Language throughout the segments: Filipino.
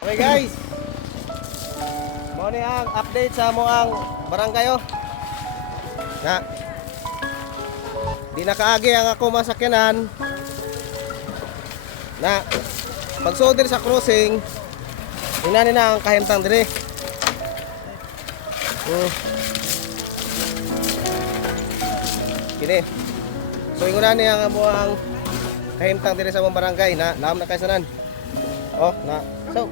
Okay guys, mo ni ang update sa mo ang barangay oh. Na di nakaagi ang ako masakyanan na pagsud diri sa crossing inani na ang kahimtang diri. Kini. So ingon ni ang mo ang kahimtang diri sa mong barangay na lam na kay sanan. Oh, na. So,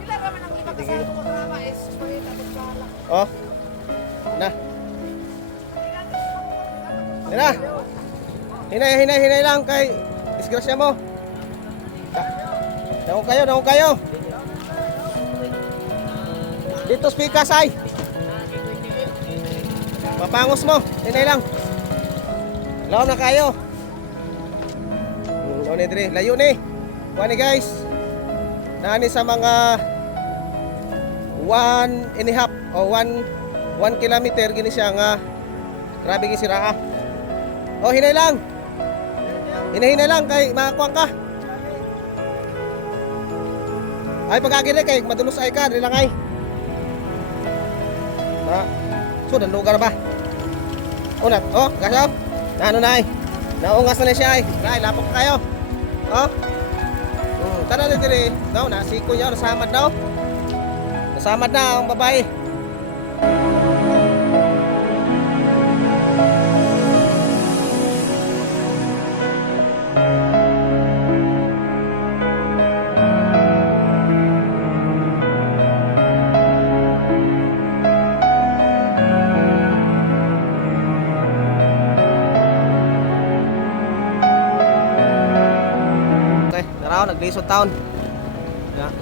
Pila raman ang iba kasama ko drama is pakita ko sala. oh. Na. Hina. Hinay lang kay disgrasya mo. Dawong kayo. Dito speaker say. Papangos mo. Hinay lang. Law na kayo. Ni dire, layo ni. Kuani guys. Nani sa mga 1.5 o 1 kilometer gini siya nga grabe gi sira. Oh, hinay lang. Hinay lang kay makakuha ka. Ay pagagi kay madulos ay ka, dili lang ay. Na. So dan lugar ba? Unat, oh, gasap. Ano na ay? Naungas na siya ay. Ay, lapok kayo. Oh. Tara na dire. Daw na siko niya nasamad daw. Nasamad na ang babae. Naraw naglisod taon. Ya.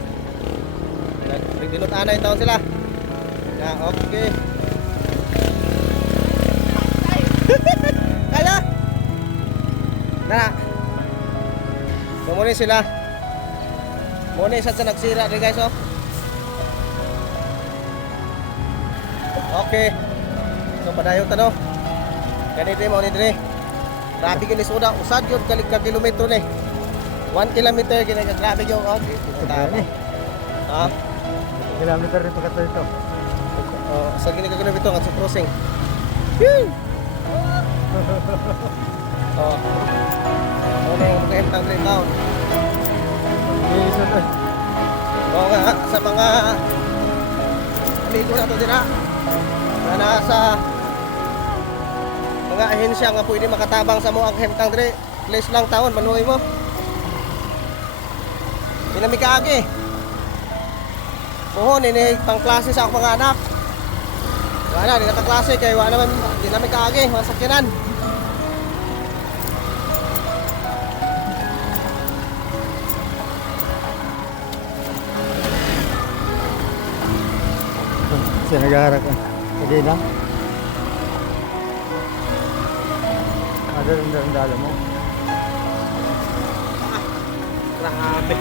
Nagdinot anay taon sila. Ya, okay. Kaya. Na. Sumuni sila. Muna isa sa nagsira rin guys oh. Okay. So padayon ta no. Ganito mo ni dire. Grabe kini suda usad yun ka kilometro ni. 1 kilometer gina ka grabe yung okay. Tama. Ha? Kilometer dito ka ito. Oh, sa gini ka kilometro at sa crossing. Yun. Oh. Ano yung kahimtang rin taon? Iisot eh. Oo nga, sa mga amigo na ito dira na nasa mga ahensya nga pwede makatabang sa mo ang kahimtang diri. Place lang taon, manuhay mo. Pinami kaagi. Puhon, ini pang klase sa akong mga anak. Wala, di nakaklase kay wala naman, di namin kaagi, masakyanan. Siya nag-aaral ka. Sige na. Ada ang dala mo. Grabe.